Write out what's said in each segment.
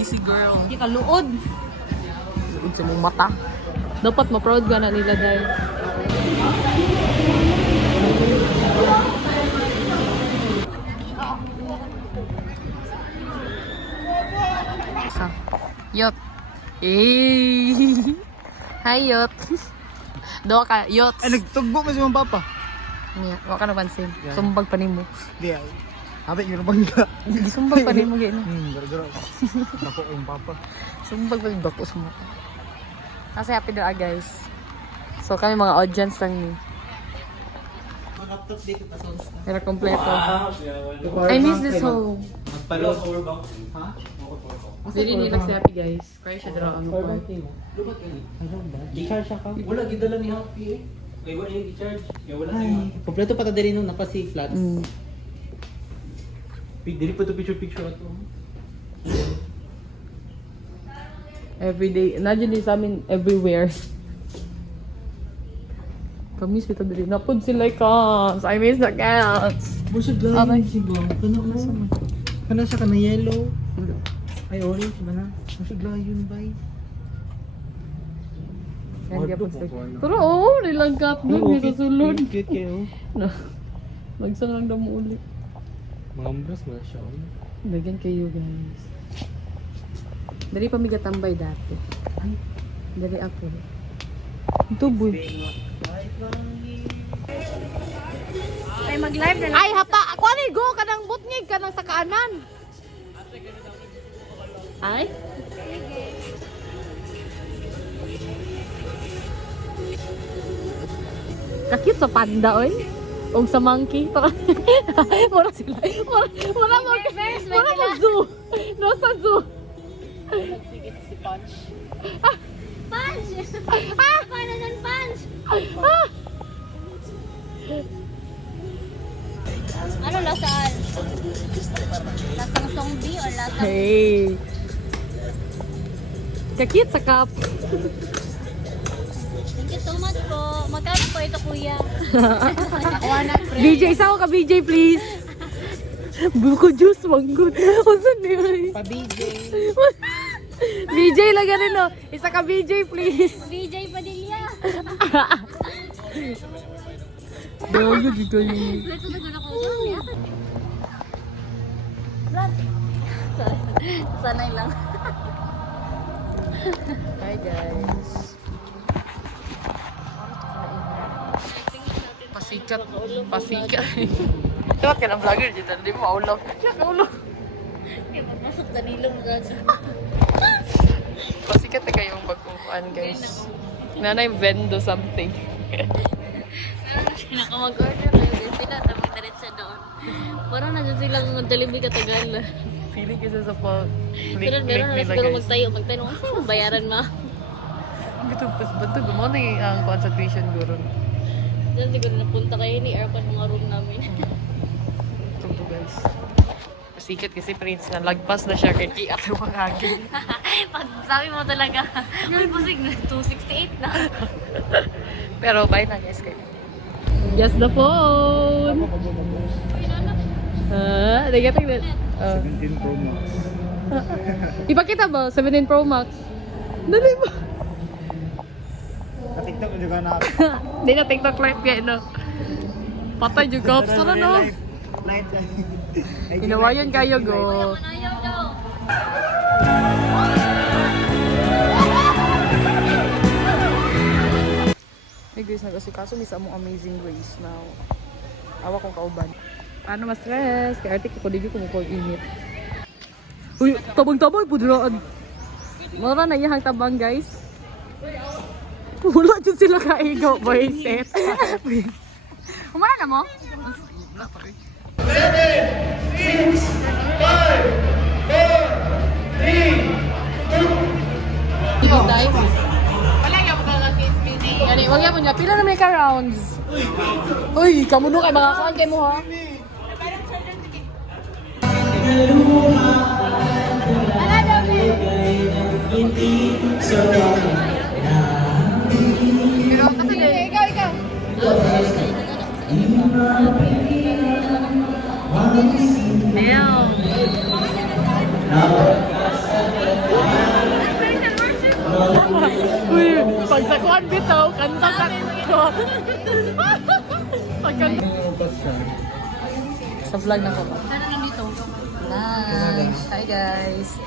Easy girl. Hindi ka luod. Luod sa mong mata. Dapat ma-proud ka na nila dahil. Yot. Eh. Hi, Yot. Do ka, Yot. Ay, nagtugbo mo si mong papa. Yeah, wala ka napansin. Sumbag pa ni mo. Di ay. Habit yun bangga. Sumbag pa ni mo, gano'n. Gara-gara. Dako yung papa. Sumbag pa bako sa mata. Kasi happy doa, guys. So, kami mga audience lang ni. Pero kompleto. I miss this home. Magpalo. Ha? Dili ni lang si Happy, guys. Kaya siya dala ang pa. Di-charge ka? Wala, gidala ni Happy eh. Kaya wala yung i-charge. Kaya wala yung... Kompleto pa ta diri no, napasi flats. Dili pa ito picture-picture ato. Everyday. Nandiyan din sa amin everywhere. Kamiss kita dali. Napod sila cats. I miss the cats. Busa glayon si ba? Kana siya kana yellow. Ay orange ba na? Busa glayon bay. Pero oo, nilang cat doon. May kasulod. Cute kayo. Magsan lang damo ulit. Mga ambras mo na siya. Lagyan kayo, guys. Dali pa may gatambay dati. Ay, dali ako. Ito, boy. Ay, mag-live na lang. Ay, hapa! Ako ani, go! Kanang butngig, kanang sa kaanan. Ay? Kakit sa panda, oy. O sa monkey. Wala sila. Wala mag-zoo. No, sa zoo. Si Punch. Punch! Paano nun, Punch? Ano lasaan? Lasang zombie o lasang... Hey. Kakit sa cup. Thank you so much po. Magkano po ito, kuya? BJ, isa ko ka BJ, please. Buko juice, manggod. Usan niyo? Pa BJ. BJ lang ganun, no? Isa ka BJ, please. BJ Padilla. Dogo, dito yung... Ito na gano'n ko dyan. Sanay lang. Hi, guys. Pasikat. Pasikat. Dapat ka ng vlogger dito. Hindi mo maulaw. Siya, maulaw. Kaya pagmasok, danilong dyan. Pasikat na kayong bagkukuan, guys. Nanay vendo something. Sila ka mag-order. Ayun sila, tapos diretso doon. Parang na dyan silang delivery katagal. Feeling kasi sa pag... Pero meron na siguro magtayo. Magtanong, ano bayaran ma? Ito, ba't ito? Gumana ang concentration guro. Diyan siguro napunta kayo ni aircon mga room namin. Ito po, guys. Pasikat kasi Prince na lagpas na siya kay Kiat yung mga hagin. Pag sabi mo talaga, uy, busig na, 268 na. Pero bye na, guys. Kayo. Yes, the phone! Nagating na. 17 Pro Max. Ipakita ba? 17 Pro Max? Dali ba? Sa TikTok juga na. Hindi na TikTok live kayo, no? Patay yung gaps. Ano, no? Light. Inawayan kayo, go. Manayaw daw. Hey guys, nag-asikaso ni sa among Amazing Grace now. Awa kong kauban. Paano ma-stress? Kaya arte ko dito kung init. Uy, tabang-tabang po diraan. Mura na iyang tabang, guys. Wala dyan sila kaigaw, boy set. Kumara na mo? Wala pa rin. 7, 6, 5, 4, 3, 2. Wala nga mo ka kiss me. Gani, wag yan mo niya. Pila na may ka-rounds? Uy, kamuno kay mga kaan kay mo ha? Ikaw. Damn. kuan bitaw, kanta sa ko. Pagkanta. Sa vlog na ko ba? Ano nandito? Nice. Hi guys.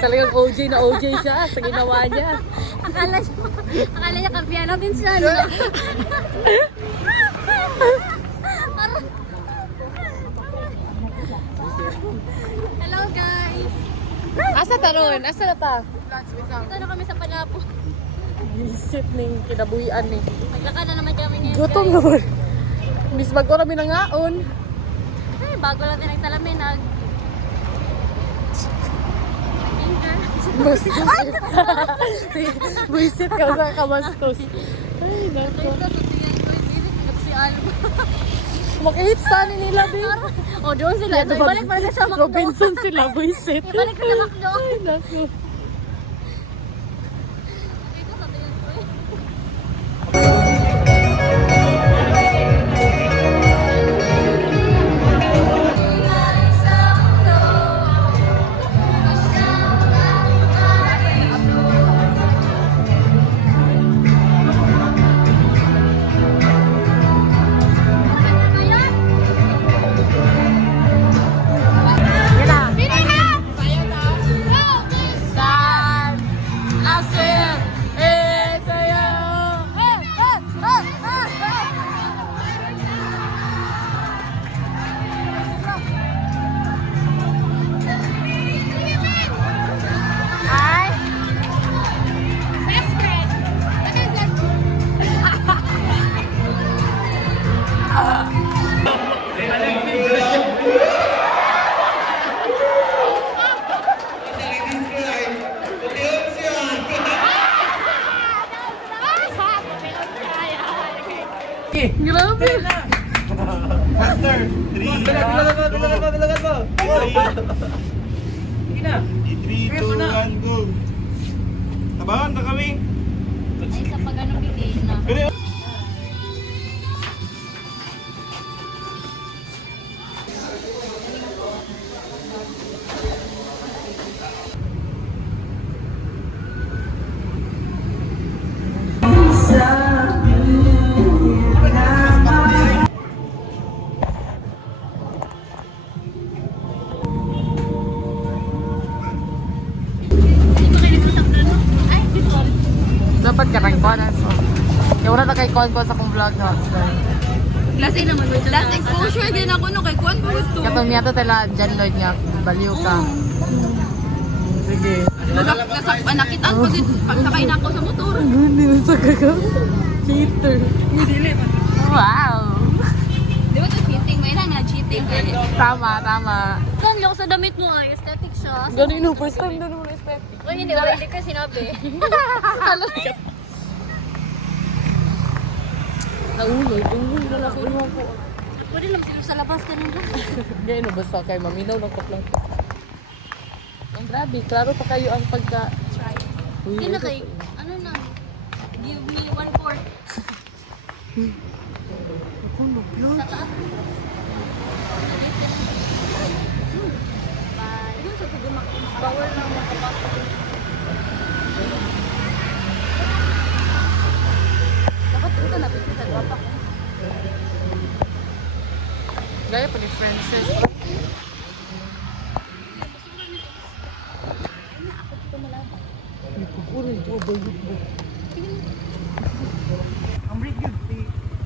Talagang OJ na OJ siya sa ginawa niya. Akala niya kampiyan natin siya, no? Hello guys! Asa taron? Asa na ta? Dito na kami sa Palapo. Visit ning kinabuhian ni. Maglakad na naman kami ngayon. Gutom guys. naman. Miss bago na minangaon. Ay, bago lang din nagsalamin. Finger. Visit ka sa kabastos. Ay, nako. Ito, sa tingin ko, hindi si Alma. Makihit saan nila, din. O, doon sila. Yeah, Ibalik pa rin sa McDo. Robinson sila, visit. Ibalik ka sa McDo. Ay, nako. Ito, sa tingin ko. Grabe. Faster! 3, Bilagan mo. 3, 2, 1, go! Tabahan na kami! Ay, sa pag-anong bigay na. Dapat ka nang kuha na. So, yung wala na kay Kon sa kong vlog na. Last exposure din ako no kay Kuan gusto. Katong niya to tala, John Lloyd nga, baliw ka. Sige. Nakitaan ko din pagsakay na ako sa motor. Hindi mo sa kaka. Cheater. Wow. Di ba ito cheating? May na cheating. Tama, tama. Saan yung sa damit mo ay aesthetic siya. Ganun yung first time doon mo na aesthetic. Uy, hindi ko sinabi. Naulog, yung na lang inuha ko. Pwede lang sila sa labas kanina. Ngayon na basta kay maminaw ng kaplang ko. Ang grabe, klaro pa kayo ang pagka... Uy, Hindi na ito kay, po. ano na, give me 1/4. Ako, mag-vlog. Sa taas. Bye. Yun sa sige power lang makapasok. Dapat ito na pito sa guwapa ko. Gaya pa ni Francis. Puro ito, bayot mo. Ang break yun.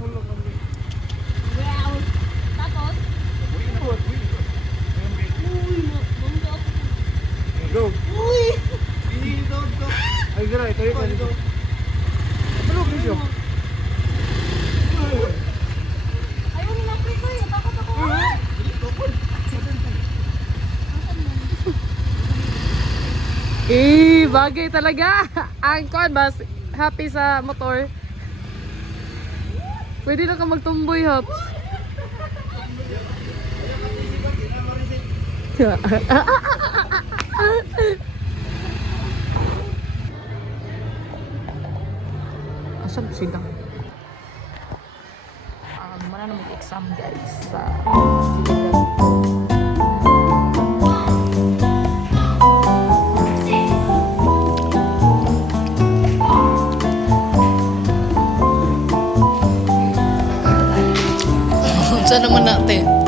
Tulog ang break. Wow. Tapos, Go. Uy! Dito. Ay, gara. Tayo ka dito. Ano ko siya? ayaw nila ako eh. Takot ako. Eh, bagay talaga. Ang kon bas happy sa motor. Pwede na ka magtumboy, Hops. Asan sila? Mana na mag-exam, guys. Saan naman natin?